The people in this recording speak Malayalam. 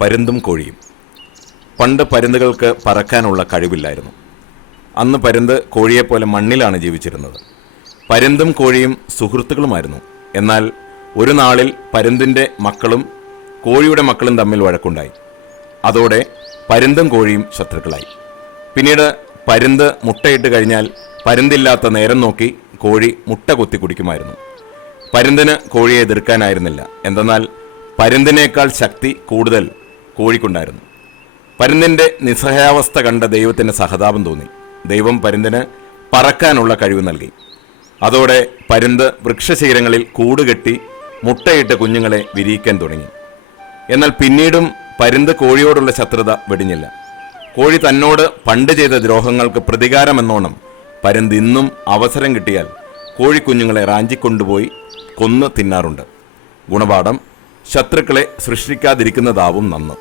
പരുന്തും കോഴിയും. പണ്ട് പരുന്തുകൾക്ക് പറക്കാനുള്ള കഴിവില്ലായിരുന്നു. അന്ന് പരുന്ത് കോഴിയെപ്പോലെ മണ്ണിലാണ് ജീവിച്ചിരുന്നത്. പരുന്തും കോഴിയും സുഹൃത്തുക്കളുമായിരുന്നു. എന്നാൽ ഒരു നാളിൽ പരുന്തിൻ്റെ മക്കളും കോഴിയുടെ മക്കളും തമ്മിൽ വഴക്കുണ്ടായി. അതോടെ പരുന്തും കോഴിയും ശത്രുക്കളായി. പിന്നീട് പരുന്ത് മുട്ടയിട്ട് കഴിഞ്ഞാൽ പരുന്തില്ലാത്ത നേരം നോക്കി കോഴി മുട്ട കൊത്തി കുടിക്കുമായിരുന്നു. പരുന്തിന് കോഴിയെ എതിർക്കാനായിരുന്നില്ല. എന്തെന്നാൽ പരുന്തിനേക്കാൾ ശക്തി കൂടുതൽ കോഴിക്കുണ്ടായിരുന്നു. പരുന്തിൻ്റെ നിസ്സഹായാവസ്ഥ കണ്ട ദൈവത്തിന് സഹതാപം തോന്നി. ദൈവം പരുന്തിന് പറക്കാനുള്ള കഴിവ് നൽകി. അതോടെ പരുന്ത് വൃക്ഷശിഖരങ്ങളിൽ കൂടുകെട്ടി മുട്ടയിട്ട് കുഞ്ഞുങ്ങളെ വിരിയിക്കാൻ തുടങ്ങി. എന്നാൽ പിന്നീടും പരുന്ത് കോഴിയോടുള്ള ശത്രുത വെടിഞ്ഞില്ല. കോഴി തന്നോട് പണ്ട് ചെയ്ത ദ്രോഹങ്ങൾക്ക് പ്രതികാരമെന്നോണം പരുന്ത് ഇന്നും അവസരം കിട്ടിയാൽ കോഴിക്കുഞ്ഞുങ്ങളെ റാഞ്ചിക്കൊണ്ടുപോയി കൊന്ന് തിന്നാറുണ്ട്. ഗുണപാഠം: ശത്രുക്കളെ സൃഷ്ടിക്കാതിരിക്കുന്നതാവും നന്ന്.